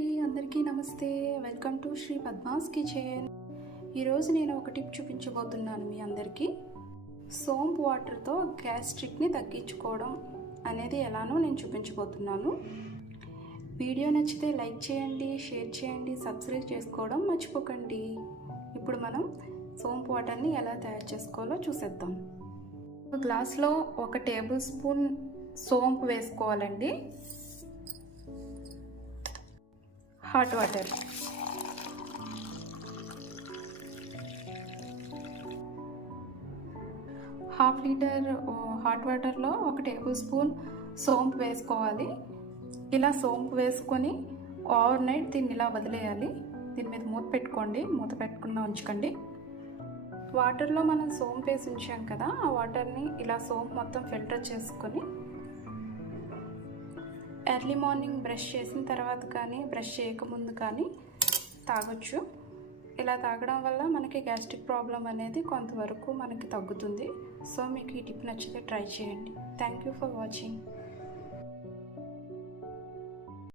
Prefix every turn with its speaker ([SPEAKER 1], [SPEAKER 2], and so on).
[SPEAKER 1] అండి అందరికీ నమస్తే. Welcome to Shri Padma's kitchen. ఈరోజు నేను ఒక టిప్ చూపించబోతున్నాను మీ అందరికీ. సోంపు వాటర్తో గ్యాస్ట్రిక్ని తగ్గించుకోవడం అనేది ఎలానో నేను చూపించబోతున్నాను. వీడియో నచ్చితే లైక్ చేయండి షేర్ చేయండి సబ్స్క్రైబ్ చేసుకోవడం మర్చిపోకండి. ఇప్పుడు మనం సోంపు వాటర్ని ఎలా తయారు చేసుకోవాలో చూసేద్దాం. ఒక గ్లాస్లో ఒక టేబుల్ స్పూన్ సోంపు వేసుకోవాలండి. Hot water half litre hot వాటర్లో ఒక టేబుల్ స్పూన్ సోంపు వేసుకోవాలి. ఇలా సోంపు వేసుకొని ఓవర్ నైట్ దీన్ని ఇలా వదిలేయాలి. దీని మీద మూత పెట్టుకోండి. మూత పెట్టకుండా ఉంచుకోండి. వాటర్లో మనం సోంపు వేసి ఉంచాం కదా ఆ వాటర్ని ఇలా సోంపు మొత్తం ఫిల్టర్ చేసుకొని ఎర్లీ మార్నింగ్ బ్రష్ చేసిన తర్వాత కానీ బ్రష్ చేయకముందు కానీ తాగొచ్చు. ఇలా తాగడం వల్ల మనకి గ్యాస్ట్రిక్ ప్రాబ్లం అనేది కొంతవరకు మనకి తగ్గుతుంది. సో మీకు ఈ టిప్ నచ్చితే ట్రై చేయండి. Thank you for watching